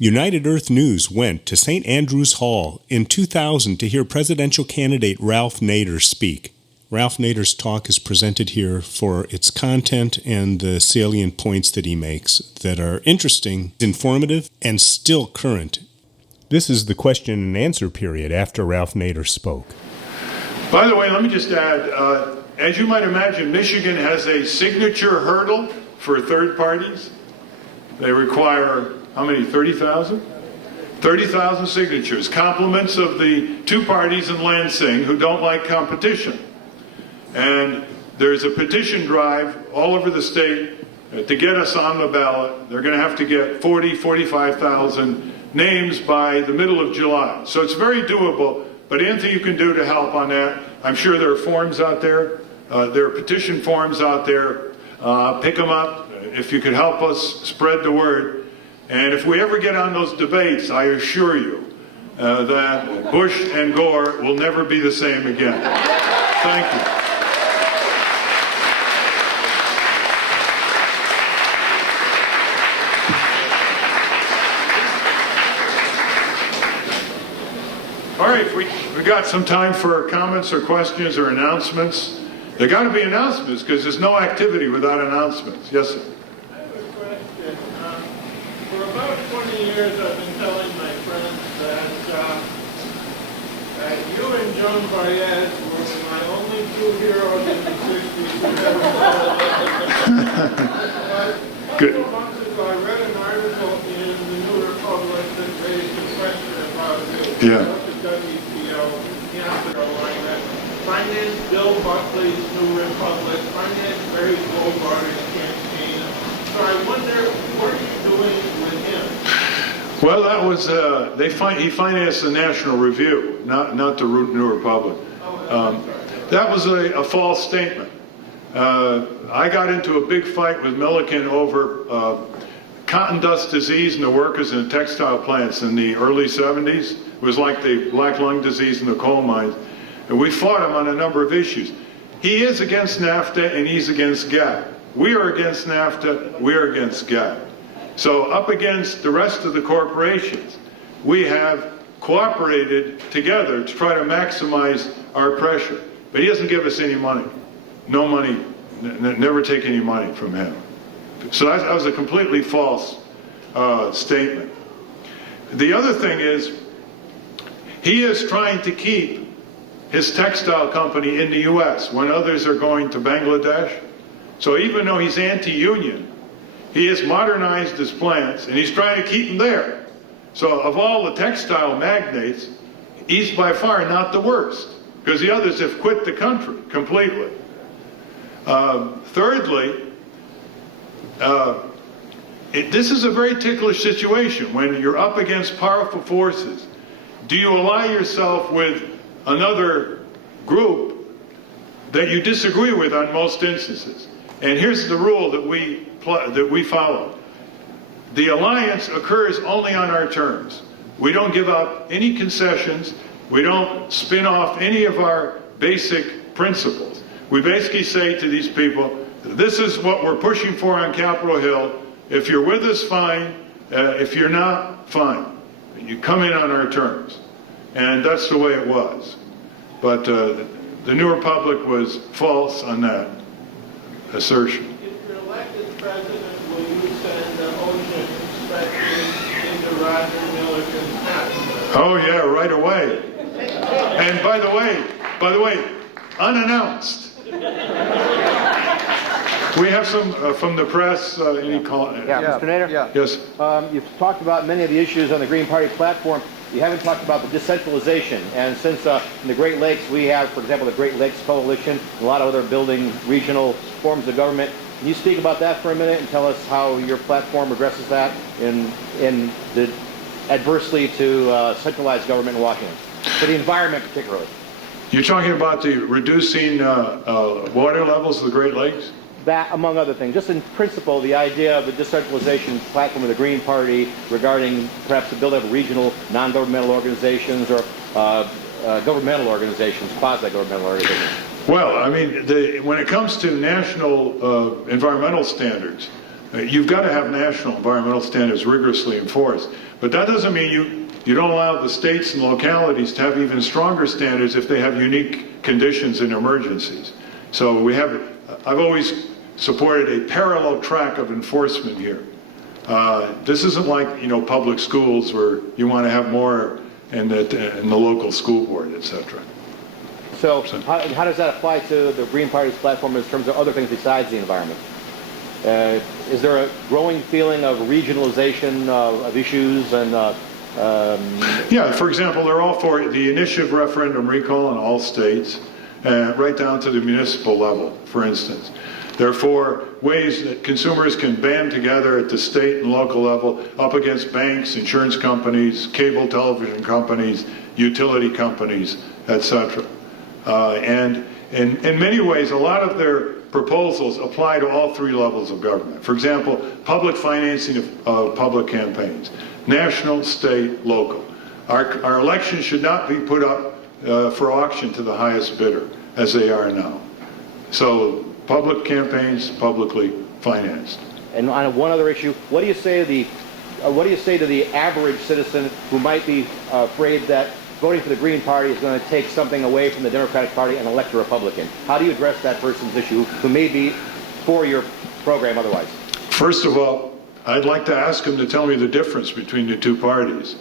United Earth News went to St. Andrews Hall in 2000 to hear presidential candidate Ralph Nader speak. Ralph Nader's talk is presented here for its content and the salient points that he makes that are interesting, informative, and still current. This is the question and answer period after Ralph Nader spoke. By the way, let me just add, as you might imagine, Michigan has a signature hurdle for third parties. They require, how many, 30,000? 30,000 signatures, compliments of the two parties in Lansing who don't like competition. And there's a petition drive all over the state to get us on the ballot. They're going to have to get 45,000 names by the middle of July. So it's very doable, but anything you can do to help on that. I'm sure there are forms out there. There are petition forms out there. Pick them up if you could help us spread the word. And if we ever get on those debates, I assure you that Bush and Gore will never be the same again. Thank you. All right, we got some time for comments or questions or announcements. There got to be announcements because there's no activity without announcements. Yes, sir. I have a question. For about 20 years, I've been telling my friends that you and Joan Baez were my only two heroes in the 60s who ever followed. Good. A couple of months ago, I read an article in the New Republic that raised a question about the WTO, North Carolina, financed Bill Buckley's New Republic, financed Barry Goldwater's campaign. So I wonder, what are you doing with him? Well, that was he financed the National Review, not the New Republic. That was a false statement. I got into a big fight with Milliken over cotton dust disease in the workers in the textile plants in the early 70s. It was like the black lung disease in the coal mines. And we fought him on a number of issues. He is against NAFTA and he's against GATT. We are against NAFTA, we are against GATT. So up against the rest of the corporations, we have cooperated together to try to maximize our pressure. But he doesn't give us any money. No money, never take any money from him. So that was a completely false statement. The other thing is, he is trying to keep his textile company in the U.S. when others are going to Bangladesh. So even though he's anti-union, he has modernized his plants and he's trying to keep them there. So of all the textile magnates, he's by far not the worst because the others have quit the country completely. Thirdly, this is a very ticklish situation when you're up against powerful forces. Do you ally yourself with another group that you disagree with on most instances? And here's the rule that we follow. The alliance occurs only on our terms. We don't give up any concessions. We don't spin off any of our basic principles. We basically say to these people, this is what we're pushing for on Capitol Hill. If you're with us, fine. If you're not, fine. You come in on our terms. And that's the way it was. But the New Republic was false on that assertion. If you're elected president, will you send ocean inspectors into Roger Milliken's house? Oh yeah, right away. And by the way, unannounced. We have some from the press. Any call? Mr. Nader? Yeah. Yes. You've talked about many of the issues on the Green Party platform. You haven't talked about the decentralization. And since in the Great Lakes we have, for example, the Great Lakes Coalition, and a lot of other building regional forms of government. Can you speak about that for a minute and tell us how your platform addresses that in the adversely to centralized government in Washington, for the environment particularly? You're talking about the reducing water levels of the Great Lakes? That, among other things. Just in principle, the idea of the decentralization platform of the Green Party regarding perhaps the building of regional non-governmental organizations or governmental organizations, quasi-governmental organizations. Well, I mean, when it comes to national environmental standards, You've got to have national environmental standards rigorously enforced. But that doesn't mean you don't allow the states and localities to have even stronger standards if they have unique conditions and emergencies. So I've always supported a parallel track of enforcement here. This isn't like, public schools where you want to have more in the local school board, etc. So how does that apply to the Green Party's platform in terms of other things besides the environment? Is there a growing feeling of regionalization of issues and Yeah, for example, they're all for the initiative referendum recall in all states, right down to the municipal level, for instance. Therefore, ways that consumers can band together at the state and local level up against banks, insurance companies, cable television companies, utility companies, etc. And in many ways, a lot of their proposals apply to all three levels of government. For example, public financing of public campaigns, national, state, local. Our elections should not be put up for auction to the highest bidder, as they are now. So public campaigns, publicly financed. And on one other issue, what do you say to the average citizen who might be afraid that voting for the Green Party is going to take something away from the Democratic Party and elect a Republican? How do you address that person's issue who may be for your program otherwise? First of all, I'd like to ask them to tell me the difference between the two parties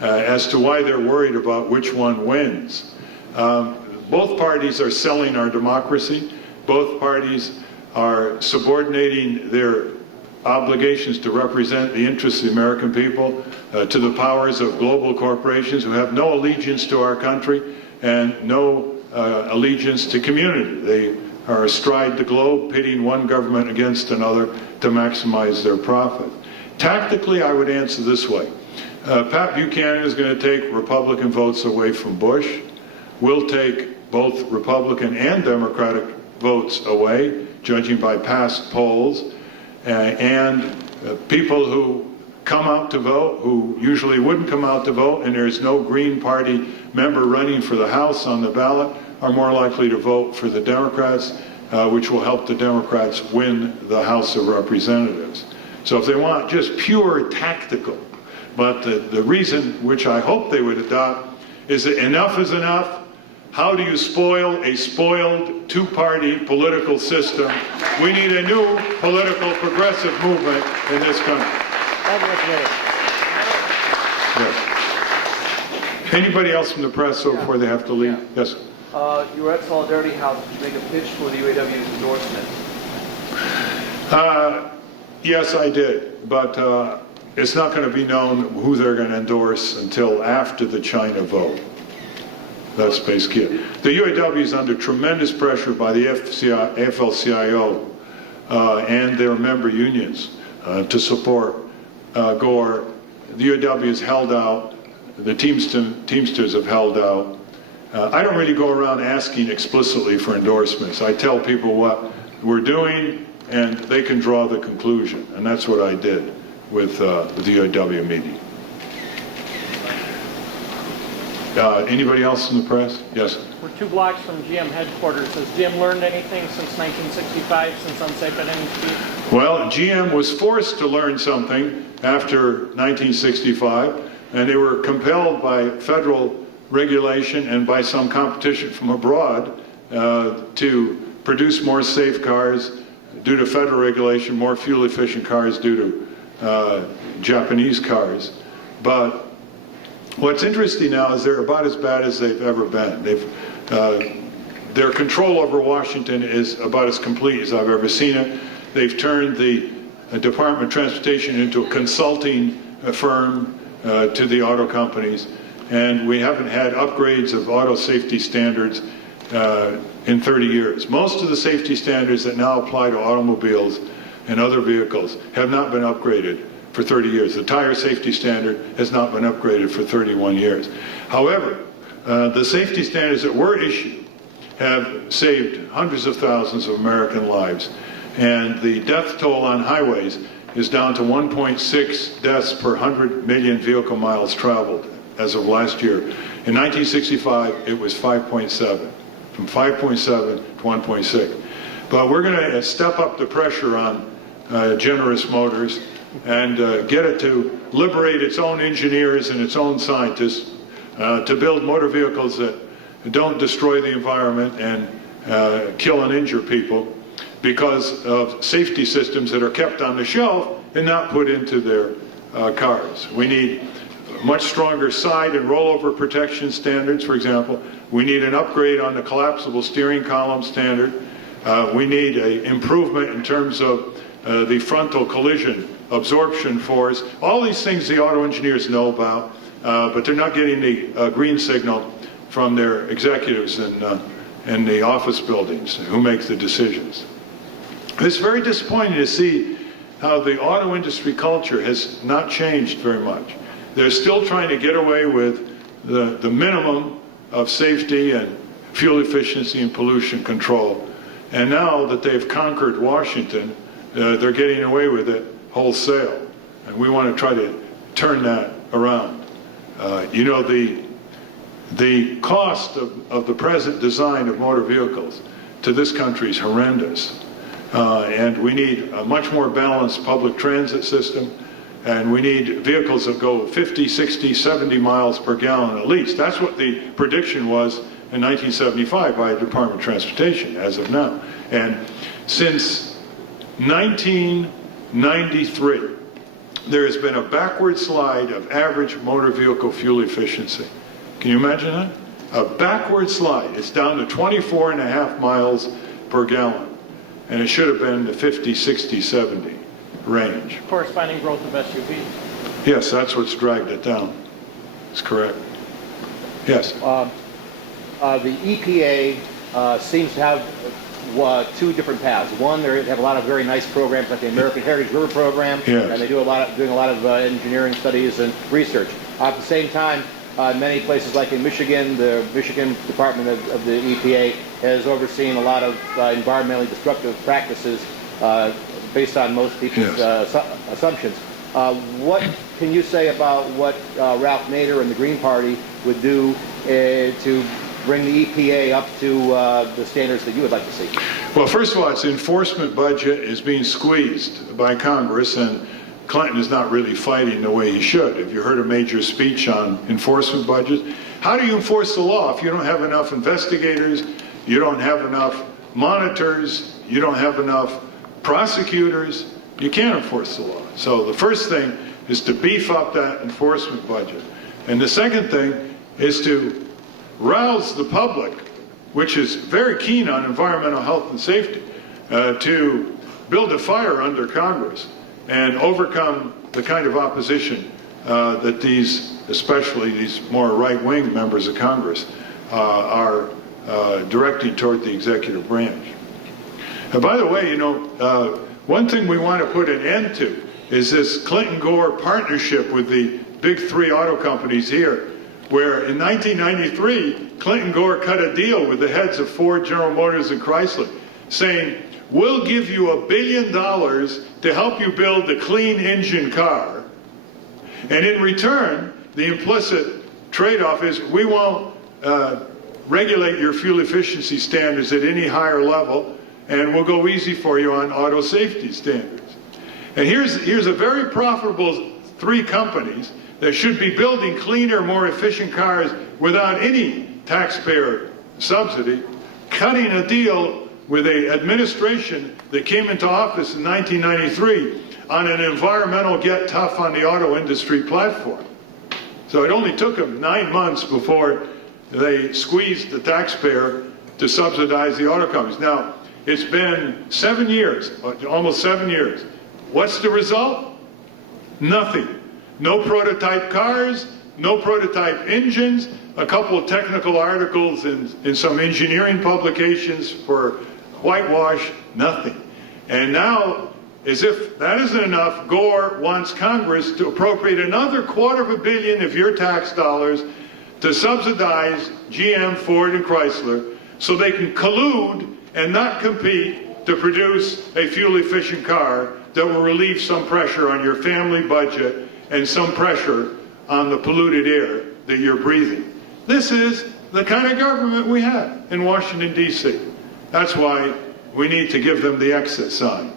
as to why they're worried about which one wins. Both parties are selling our democracy. Both parties are subordinating their obligations to represent the interests of the American people to the powers of global corporations who have no allegiance to our country and no allegiance to community. They are astride the globe, pitting one government against another to maximize their profit. Tactically, I would answer this way. Pat Buchanan is going to take Republican votes away from Bush. We'll take both Republican and Democratic votes away, judging by past polls. And people who come out to vote, who usually wouldn't come out to vote, and there's no Green Party member running for the House on the ballot, are more likely to vote for the Democrats, which will help the Democrats win the House of Representatives. So if they want just pure tactical, but the reason which I hope they would adopt is that enough is enough. How do you spoil a spoiled two-party political system? We need a new political progressive movement in this country. Yes. Anybody else from the press before they have to leave? Yeah. Yes. You were at Solidarity House to make a pitch for the UAW's endorsement. Yes, I did, but it's not going to be known who they're going to endorse until after the China vote. That's basically it. The UAW is under tremendous pressure by the AFL-CIO and their member unions to support Gore. The UAW has held out. The Teamsters have held out. I don't really go around asking explicitly for endorsements. I tell people what we're doing, and they can draw the conclusion. And that's what I did with the UAW meeting. Anybody else in the press? Yes. We're 2 blocks from GM headquarters. Has GM learned anything since 1965, since unsafe at any speed? Well, GM was forced to learn something after 1965, and they were compelled by federal regulation and by some competition from abroad to produce more safe cars due to federal regulation, more fuel-efficient cars due to Japanese cars. But what's interesting now is they're about as bad as they've ever been. Their control over Washington is about as complete as I've ever seen it. They've turned the Department of Transportation into a consulting firm to the auto companies, and we haven't had upgrades of auto safety standards in 30 years. Most of the safety standards that now apply to automobiles and other vehicles have not been upgraded for 30 years. The tire safety standard has not been upgraded for 31 years. However, the safety standards that were issued have saved hundreds of thousands of American lives, and the death toll on highways is down to 1.6 deaths per 100 million vehicle miles traveled as of last year. In 1965, it was 5.7, from 5.7 to 1.6. But we're going to step up the pressure on Generous Motors, and get it to liberate its own engineers and its own scientists to build motor vehicles that don't destroy the environment and kill and injure people because of safety systems that are kept on the shelf and not put into their cars. We need much stronger side and rollover protection standards, for example. We need an upgrade on the collapsible steering column standard. We need an improvement in terms of the frontal collision absorption force. All these things the auto engineers know about, but they're not getting the green signal from their executives in the office buildings who make the decisions. It's very disappointing to see how the auto industry culture has not changed very much. They're still trying to get away with the minimum of safety and fuel efficiency and pollution control. And now that they've conquered Washington, they're getting away with it wholesale. And we want to try to turn that around. You know, the cost of the present design of motor vehicles to this country is horrendous. And we need a much more balanced public transit system. And we need vehicles that go 50, 60, 70 miles per gallon at least. That's what the prediction was in 1975 by the Department of Transportation as of now. And since 1993, there has been a backward slide of average motor vehicle fuel efficiency. Can you imagine that? A backward slide. It's down to 24.5 miles per gallon. And it should have been the 50, 60, 70 range. Corresponding growth of SUVs. Yes, that's what's dragged it down. That's correct. Yes. The EPA seems to have two different paths. One, they have a lot of very nice programs like the American Heritage River Program, yes, and they do doing a lot of engineering studies and research. At the same time, many places like in Michigan, the Michigan Department of the EPA has overseen a lot of environmentally destructive practices based on most people's assumptions. What can you say about what Ralph Nader and the Green Party would do to bring the EPA up to the standards that you would like to see? Well, first of all, its enforcement budget is being squeezed by Congress, and Clinton is not really fighting the way he should. If you heard a major speech on enforcement budgets, how do you enforce the law if you don't have enough investigators, you don't have enough monitors, you don't have enough prosecutors? You can't enforce the law. So the first thing is to beef up that enforcement budget. And the second thing is to rouse the public, which is very keen on environmental health and safety, to build a fire under Congress and overcome the kind of opposition that especially these more right-wing members of Congress are directing toward the executive branch. And by the way, you know, one thing we want to put an end to is this Clinton-Gore partnership with the big three auto companies here, where in 1993, Clinton-Gore cut a deal with the heads of Ford, General Motors, and Chrysler, saying, we'll give you $1 billion to help you build a clean engine car. And in return, the implicit trade-off is we won't regulate your fuel efficiency standards at any higher level, and we'll go easy for you on auto safety standards. And here's a very profitable three companies that should be building cleaner, more efficient cars without any taxpayer subsidy, cutting a deal with an administration that came into office in 1993 on an environmental get tough on the auto industry platform. So it only took them 9 months before they squeezed the taxpayer to subsidize the auto companies. Now, it's been 7 years, almost 7 years. What's the result? Nothing. No prototype cars, no prototype engines, a couple of technical articles in some engineering publications for whitewash, nothing. And now, as if that isn't enough, Gore wants Congress to appropriate another $250 million of your tax dollars to subsidize GM, Ford, and Chrysler so they can collude and not compete to produce a fuel-efficient car that will relieve some pressure on your family budget and some pressure on the polluted air that you're breathing. This is the kind of government we have in Washington, D.C. That's why we need to give them the exit sign.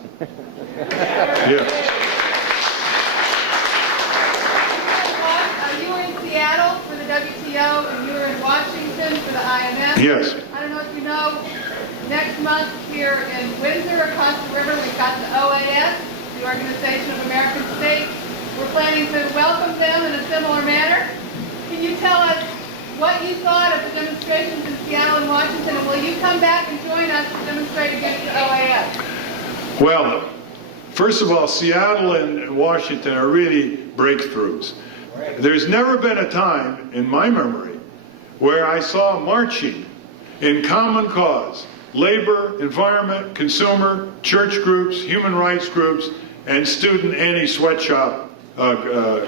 Yes. You were in Seattle for the WTO, and you were in Washington for the IMF. Yes. I don't know if you know, next month here in Windsor, across the river, we've got the OAS, the Organization of American States. We're planning to welcome them in a similar manner. Can you tell us what you thought of the demonstrations in Seattle and Washington, and will you come back and join us to demonstrate against the OAS? Well, first of all, Seattle and Washington are really breakthroughs. There's never been a time in my memory where I saw marching in common cause, labor, environment, consumer, church groups, human rights groups, and student anti-sweatshop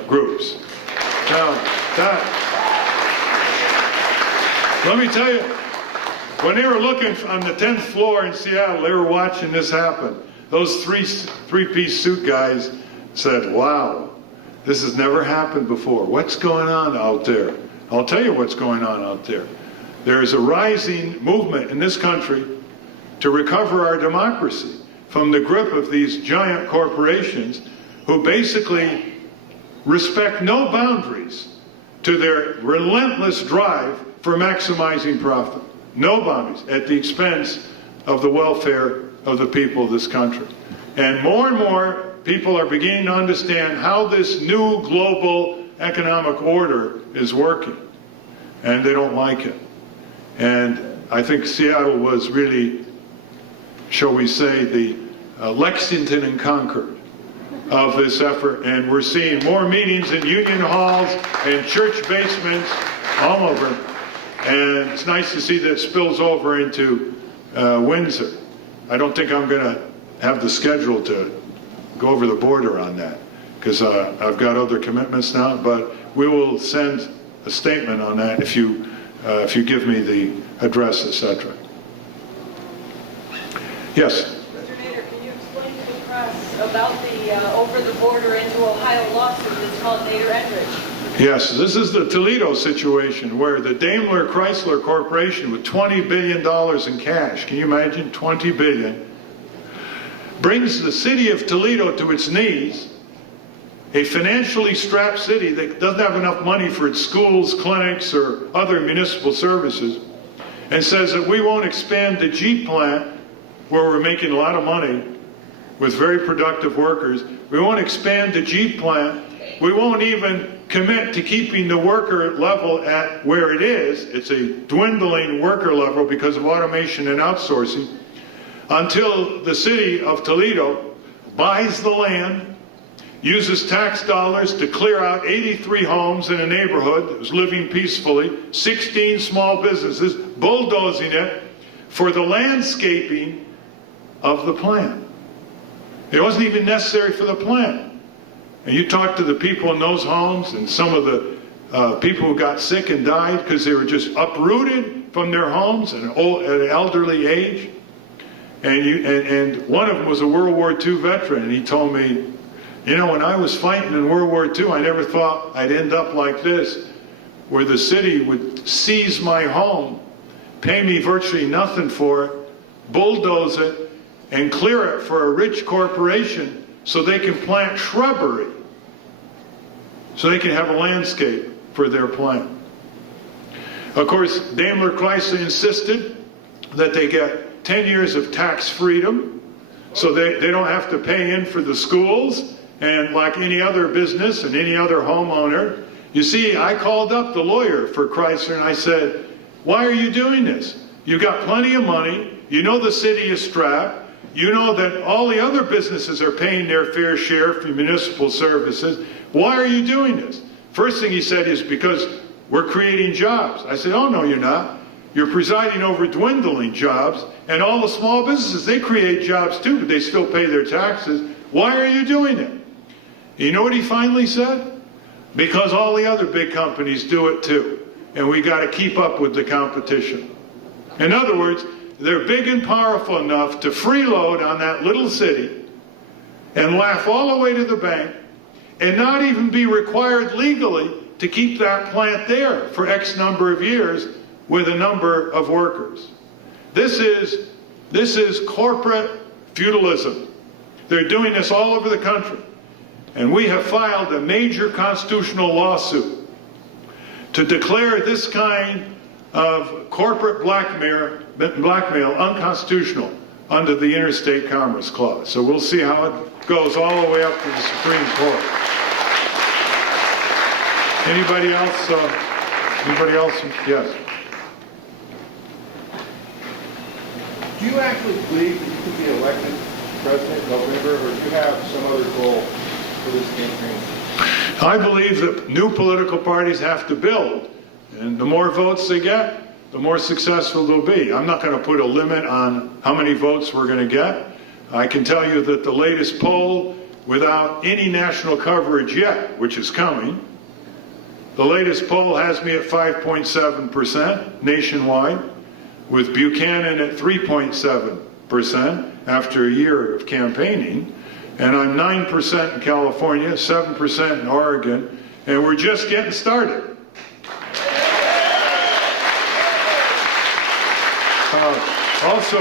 groups. Now, let me tell you, when they were looking on the 10th floor in Seattle, they were watching this happen. Those three-piece suit guys said, wow, this has never happened before. What's going on out there? I'll tell you what's going on out there. There is a rising movement in this country to recover our democracy from the grip of these giant corporations who basically respect no boundaries to their relentless drive for maximizing profit. No boundaries, at the expense of the welfare of the people of this country. And more people are beginning to understand how this new global economic order is working. And they don't like it. And I think Seattle was really, shall we say, the Lexington and Concord of this effort. And we're seeing more meetings in union halls and church basements all over. And it's nice to see that spills over into Windsor. I don't think I'm going to have the schedule to go over the border on that, because I've got other commitments now, but we will send a statement on that if you give me the address, etc. Yes? Mr. Nader, can you explain to the press about the over-the-border into Ohio lawsuit that's called Nader-Enrich? Yes, this is the Toledo situation where the Daimler Chrysler Corporation with $20 billion in cash, can you imagine, $20 billion, brings the city of Toledo to its knees, a financially strapped city that doesn't have enough money for its schools, clinics, or other municipal services, and says that we won't expand the Jeep plant where we're making a lot of money with very productive workers. We won't expand the Jeep plant. We won't even commit to keeping the worker level at where it is. It's a dwindling worker level because of automation and outsourcing, until the city of Toledo buys the land, uses tax dollars to clear out 83 homes in a neighborhood that was living peacefully, 16 small businesses, bulldozing it for the landscaping of the plant. It wasn't even necessary for the plant. And you talk to the people in those homes and some of the people who got sick and died because they were just uprooted from their homes at an elderly age. And one of them was a World War II veteran, and he told me, you know, when I was fighting in World War II, I never thought I'd end up like this, where the city would seize my home, pay me virtually nothing for it, bulldoze it, and clear it for a rich corporation so they can plant shrubbery, so they can have a landscape for their plant. Of course, Daimler Chrysler insisted that they get 10 years of tax freedom, so they don't have to pay in for the schools, and like any other business and any other homeowner. You see, I called up the lawyer for Chrysler and I said, why are you doing this? You've got plenty of money, you know the city is strapped, you know that all the other businesses are paying their fair share for municipal services. Why are you doing this? First thing he said is because we're creating jobs. I said, oh no, you're not. You're presiding over dwindling jobs, and all the small businesses, they create jobs too, but they still pay their taxes. Why are you doing it? You know what he finally said? Because all the other big companies do it too, and we got to keep up with the competition. In other words, they're big and powerful enough to freeload on that little city and laugh all the way to the bank and not even be required legally to keep that plant there for X number of years with a number of workers. This is corporate feudalism. They're doing this all over the country. And we have filed a major constitutional lawsuit to declare this kind of corporate blackmail unconstitutional under the Interstate Commerce Clause. So we'll see how it goes all the way up to the Supreme Court. Anybody else? Anybody else? Yes. Do you actually believe that you could be elected president in November, or do you have some other goal for this campaign? I believe that new political parties have to build, and the more votes they get, the more successful they'll be. I'm not going to put a limit on how many votes we're going to get. I can tell you that the latest poll, without any national coverage yet, which is coming, the latest poll has me at 5.7% nationwide, with Buchanan at 3.7% after a year of campaigning, and I'm 9% in California, 7% in Oregon, and we're just getting started. Also,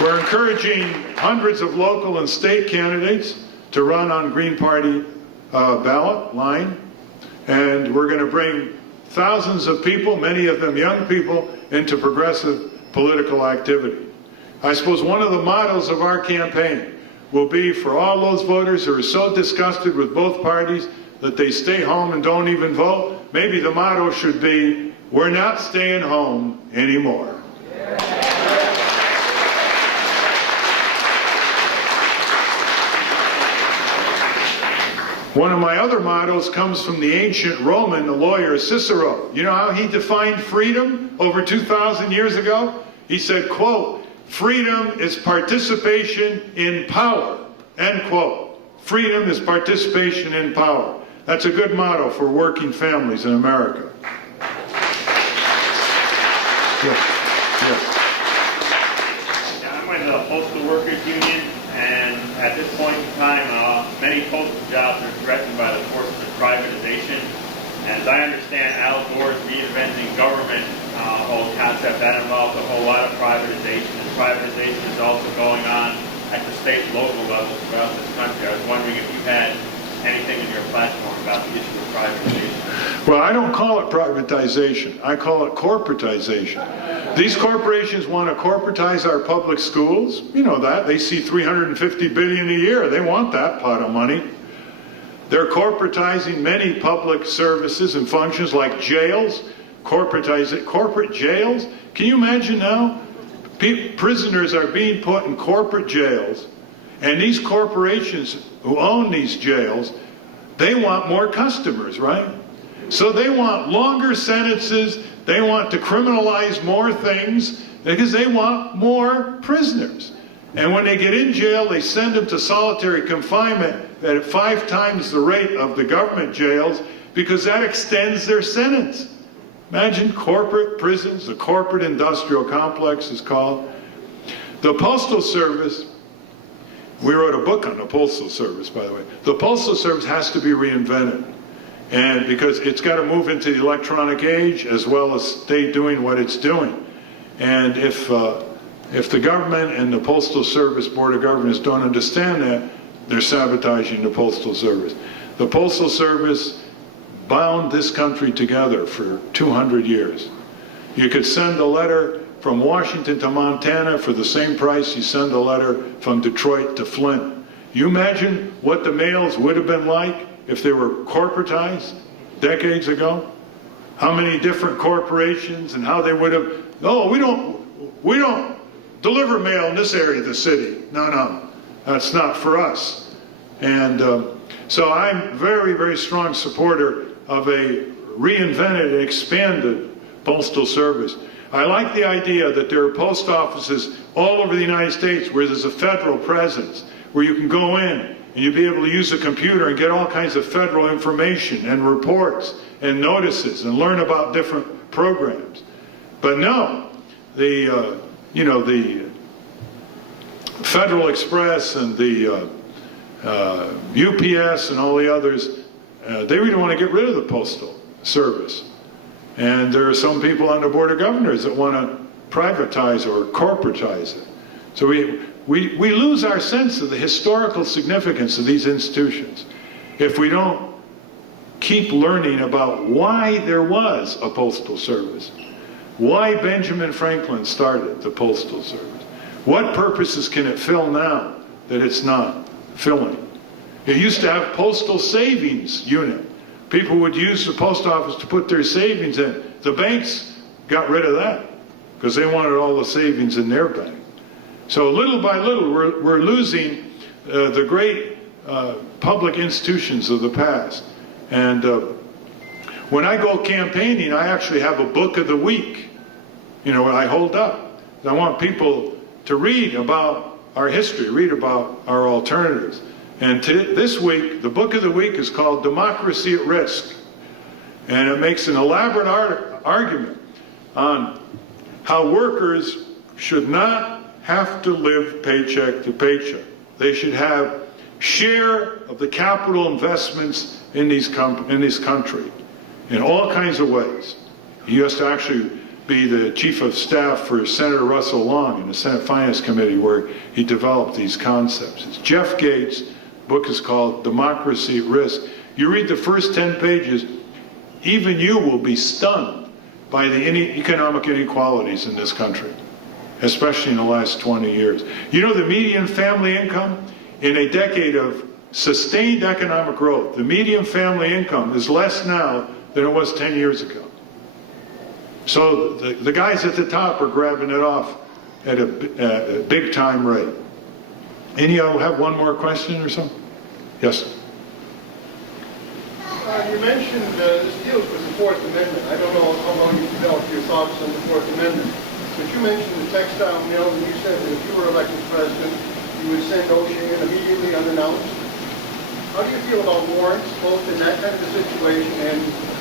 we're encouraging hundreds of local and state candidates to run on Green Party ballot line, and we're going to bring thousands of people, many of them young people, into progressive political activity. I suppose one of the mottos of our campaign will be for all those voters who are so disgusted with both parties that they stay home and don't even vote. Maybe the motto should be, we're not staying home anymore. One of my other mottos comes from the ancient Roman, the lawyer Cicero. You know how he defined freedom over 2,000 years ago? He said, quote, freedom is participation in power, end quote. Freedom is participation in power. That's a good motto for working families in America. Yes. Yes. I'm with the Postal Workers Union, and at this point in time, many postal jobs are threatened by the forces of privatization. And as I understand, Al Gore's reinventing government whole concept, that involves a whole lot of privatization. And privatization is also going on at the state and local levels throughout this country. I was wondering if you had anything in your platform about the issue of privatization. Well, I don't call it privatization. I call it corporatization. These corporations want to corporatize our public schools. You know that. They see $350 billion a year. They want that pot of money. They're corporatizing many public services and functions like jails. Corporate jails. Can you imagine now? Prisoners are being put in corporate jails, and these corporations who own these jails, they want more customers, right? So they want longer sentences, they want to criminalize more things, because they want more prisoners. And when they get in jail, they send them to solitary confinement at 5 times the rate of the government jails, because that extends their sentence. Imagine corporate prisons, the corporate industrial complex is called. The Postal Service, we wrote a book on the Postal Service, by the way. The Postal Service has to be reinvented. And because it's got to move into the electronic age as well as stay doing what it's doing. And if the government and the Postal Service Board of Governors don't understand that, they're sabotaging the Postal Service. The Postal Service bound this country together for 200 years. You could send a letter from Washington to Montana for the same price you send a letter from Detroit to Flint. You imagine what the mails would have been like if they were corporatized decades ago? How many different corporations and how they would have, oh, we don't deliver mail in this area of the city. No, that's not for us. And so I'm very, very strong supporter of a reinvented and expanded postal service. I like the idea that there are post offices all over the United States where there's a federal presence, where you can go in and you'll be able to use a computer and get all kinds of federal information and reports and notices and learn about different programs. But no, the Federal Express and the UPS and all the others, they really want to get rid of the Postal Service. And there are some people on the Board of Governors that want to privatize or corporatize it. So we lose our sense of the historical significance of these institutions if we don't keep learning about why there was a postal service, why Benjamin Franklin started the postal service, what purposes can it fill now that it's not filling. It used to have postal savings unit. People would use the post office to put their savings in. The banks got rid of that because they wanted all the savings in their bank. So little by little, we're losing the great public institutions of the past. And when I go campaigning, I actually have a book of the week, you know, I hold up. I want people to read about our history, read about our alternatives. And this week, the book of the week is called Democracy at Risk. And it makes an elaborate argument on how workers should not have to live paycheck to paycheck. They should have share of the capital investments in this country in all kinds of ways. He used to actually be the chief of staff for Senator Russell Long in the Senate Finance Committee, where he developed these concepts. It's Jeff Gates. Book is called Democracy at Risk. You read the first 10 pages, even you will be stunned by the economic inequalities in this country, especially in the last 20 years. You know, the median family income in a decade of sustained economic growth, the median family income is less now than it was 10 years ago. So the guys at the top are grabbing it off at a big time rate. Any of you have one more question or something? Yes. You mentioned this deals with the Fourth Amendment. I don't know how long you've developed your thoughts on the Fourth Amendment, but you mentioned the textile mill, and you said that if you were elected president, you would send OSHA in immediately unannounced. How do you feel about warrants, both in that kind of a situation and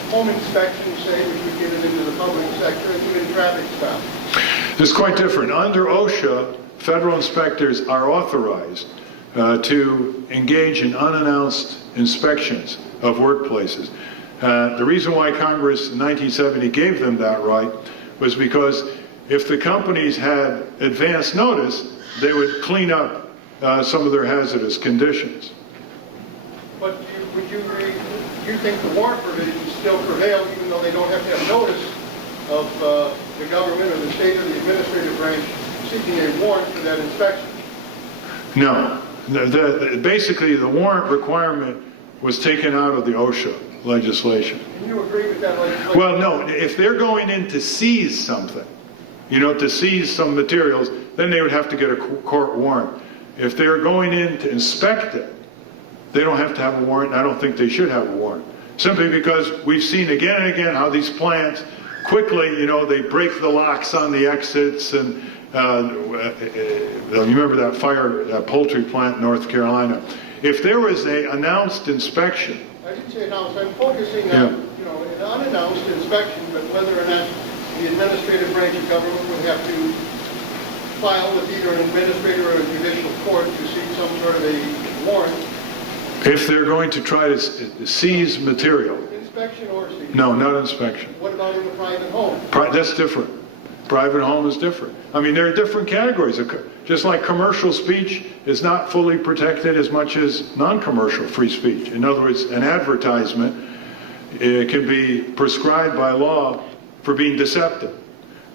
home inspections, say, which would get it into the public sector and even traffic stops? It's quite different. Under OSHA, federal inspectors are authorized to engage in unannounced inspections of workplaces. The reason why Congress in 1970 gave them that right was because if the companies had advance notice, they would clean up some of their hazardous conditions. But would you agree, do you think the warrant provisions still prevail even though they don't have to have notice of the government or the state or the administrative branch seeking a warrant for that inspection? No. Basically, the warrant requirement was taken out of the OSHA legislation. Can you agree with that legislation? Well, no. If they're going in to seize something, you know, to seize some materials, then they would have to get a court warrant. If they're going in to inspect it, they don't have to have a warrant, and I don't think they should have a warrant. Simply because we've seen again and again how these plants quickly, you know, they break the locks on the exits, and you remember that fire, that poultry plant in North Carolina. If there was an announced inspection. I didn't say announced. I'm focusing on, you know, an unannounced inspection, but whether or not the administrative branch of government would have to file with either an administrator or a judicial court to seek some sort of a warrant. If they're going to try to seize material. Inspection or seize? No, not inspection. What about in a private home? That's different. Private home is different. I mean, there are different categories. Just like commercial speech is not fully protected as much as non-commercial free speech. In other words, an advertisement can be prescribed by law for being deceptive.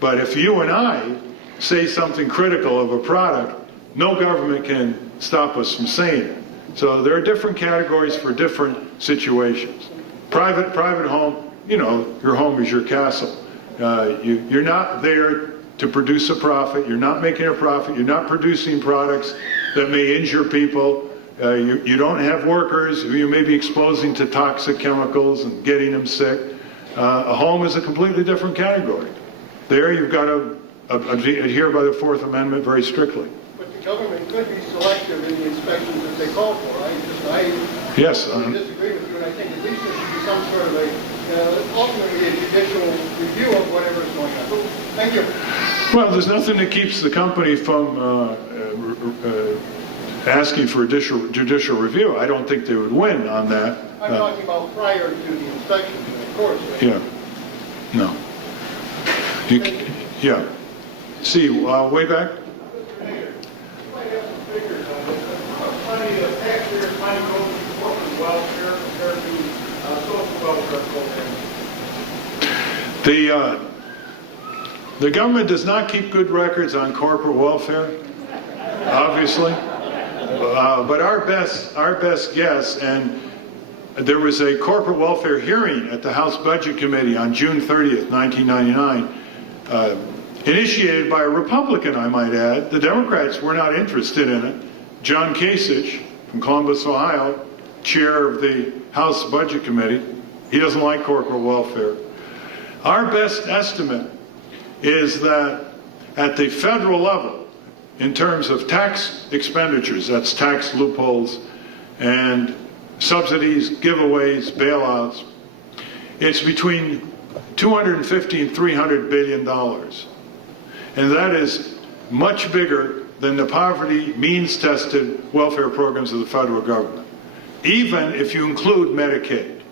But if you and I say something critical of a product, no government can stop us from saying it. So there are different categories for different situations. Private home, you know, your home is your castle. You're not there to produce a profit. You're not making a profit. You're not producing products that may injure people. You don't have workers who you may be exposing to toxic chemicals and getting them sick. A home is a completely different category. There you've got to adhere by the Fourth Amendment very strictly. But the government could be selective in the inspections that they call for. I disagree with you, and I think at least there should be some sort of ultimately a judicial review of whatever is going on. So, thank you. Well, there's nothing that keeps the company from asking for judicial review. I don't think they would win on that. I'm talking about prior to the inspection, of course. Yeah. No. Yeah. See, way back? The government does not keep good records on corporate welfare, obviously, but our best guess, and there was a corporate welfare hearing at the House Budget Committee on June 30th, 1999, initiated by a Republican, I might add. The Democrats were not interested in it. John Kasich from Columbus, Ohio, chair of the House Budget Committee, he doesn't like corporate welfare. Our best estimate is that at the federal level, in terms of tax expenditures, that's tax loopholes and subsidies, giveaways, bailouts, it's between $250 and $300 billion. And that is much bigger than the poverty means-tested welfare programs of the federal government, even if you include Medicaid,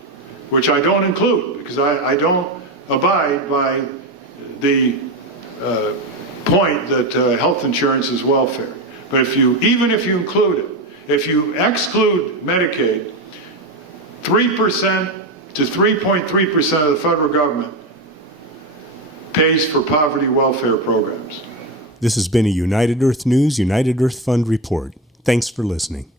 which I don't include because I don't abide by the point that health insurance is welfare. But even if you include it, if you exclude Medicaid, 3% to 3.3% of the federal government pays for poverty welfare programs. This has been a United Earth News, United Earth Fund report. Thanks for listening.